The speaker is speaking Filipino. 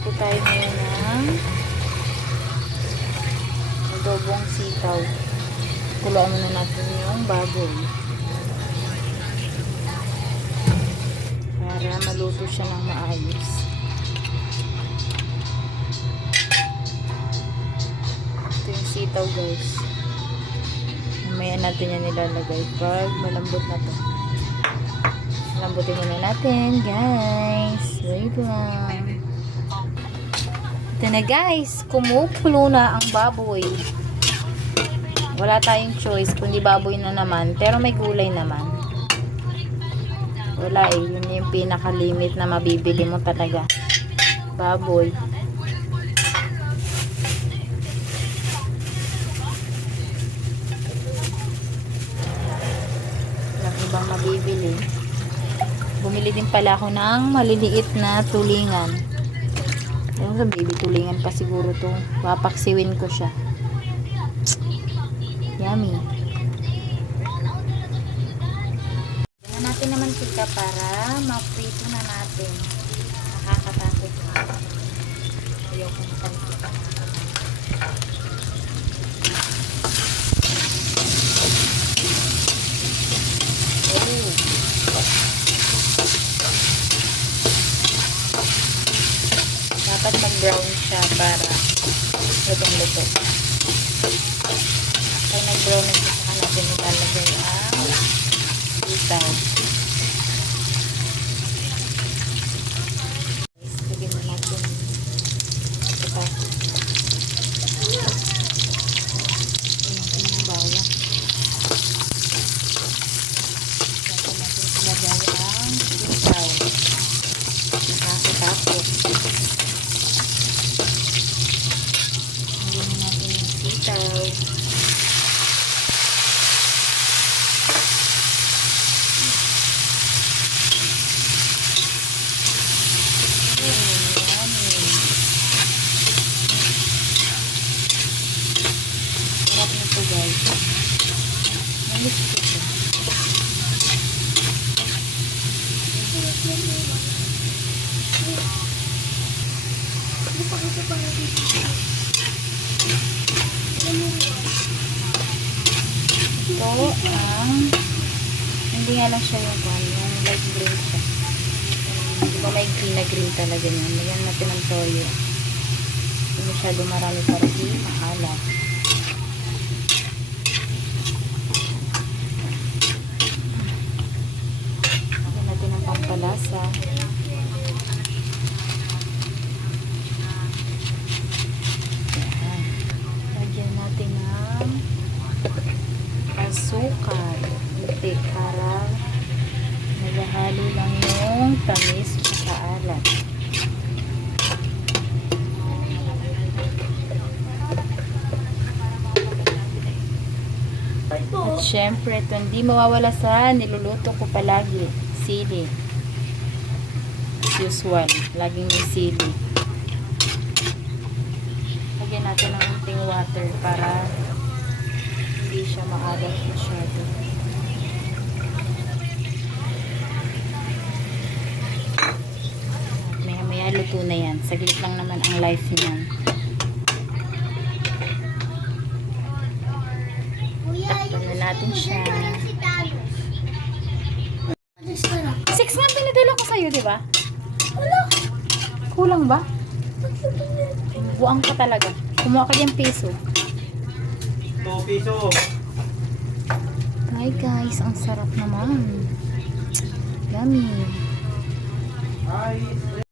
po tayo ngayon ng adobong sitaw. Kuluan muna natin yung baboy para maluto siya ng maayos. Ito yung sitaw, guys. Mamaya natin yan nilalagay pag malambot na to. Lambutin muna natin, guys. Wait lang. Ito na, guys. Kumukulo na ang baboy. Wala tayong choice kundi baboy na naman. Pero may gulay naman. Wala eh. Yun yung pinaka-limit na mabibili mo talaga. Baboy. Walang ibang mabibili. Bumili din pala ako ng maliliit na tulingan. Ayun sa baby tulingan pa siguro to. Papaksiwin ko siya. Yummy. Tingnan natin naman kita para ma-prito na natin. Nakakatakot na. Ayoko na kita. Dapat mag-brown siya para lutong-luto. Pag nag-brown na siya, saka natin ilalagay ang sitaw. Lagyan na natin ito. Yung bawang. Lagyan natin ilagay ang sitaw. Nakakatakot. Sarap nito, guys. Malis ko siya. Ito ang hindi nga lang siya yung light green siya. Hindi ba may green na green talaga niya. Lagyan natin ng toyo. Hindi masyado marami para di maalat. Lagyan natin ng pampalasa. Lagyan natin ng asukal. Hindi, para naghahalo lang yung tamis sa alat. At syempre, ito hindi mawawala sa niluluto ko palagi. Sili. As usual, laging may sili. Lagyan natin ng unting water para hindi siya maalat masyado. Maya-maya luto na yan. Saglit lang naman ang life niyan. Takpan na natin siya. 6 nga pinadala ko sa'yo, di ba? Kulang ba? Buang ka talaga. Kumuha ka diyang piso. 2 piso. Hi guys, ang sarap naman. Yummy. Ay,